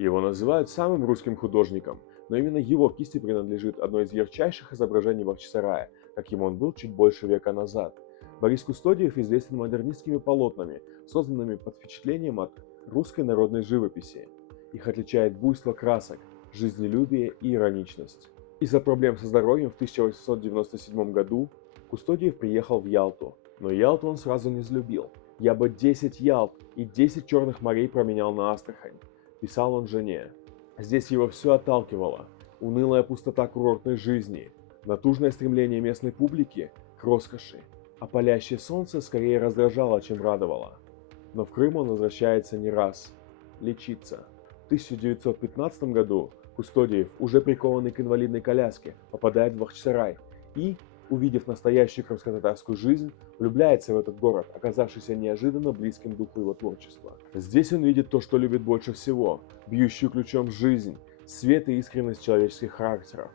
Его называют самым русским художником, но именно его кисти принадлежит одно из ярчайших изображений Бахчисарая, каким он был чуть больше века назад. Борис Кустодиев известен модернистскими полотнами, созданными под впечатлением от русской народной живописи. Их отличает буйство красок, жизнелюбие и ироничность. Из-за проблем со здоровьем в 1897 году Кустодиев приехал в Ялту, но Ялту он сразу не взлюбил. «Я бы 10 Ялт и 10 черных морей променял на Астрахань», – писал он жене. Здесь его все отталкивало. Унылая пустота курортной жизни, натужное стремление местной публики к роскоши, а палящее солнце скорее раздражало, чем радовало. Но в Крым он возвращается не раз. Лечиться. В 1915 году Кустодиев, уже прикованный к инвалидной коляске, попадает в Бахчисарай и, увидев настоящую крымско-татарскую жизнь, влюбляется в этот город, оказавшийся неожиданно близким духу его творчества. Здесь он видит то, что любит больше всего – бьющую ключом жизнь, свет и искренность человеческих характеров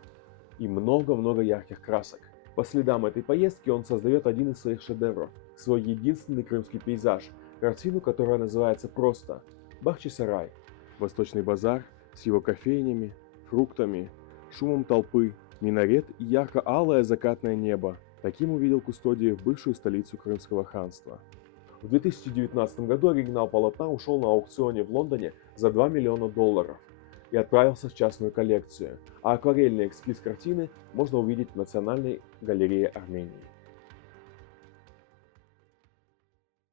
и много-много ярких красок. По следам этой поездки он создает один из своих шедевров – свой единственный крымский пейзаж, картину, которая называется просто «Бахчисарай». Восточный базар с его кофейнями, фруктами, шумом толпы, минарет и ярко-алое закатное небо. Таким увидел Кустодиев бывшую столицу Крымского ханства. В 2019 году оригинал полотна ушел на аукционе в Лондоне за $2 миллиона и отправился в частную коллекцию, а акварельный эскиз картины можно увидеть в Национальной галерее Армении.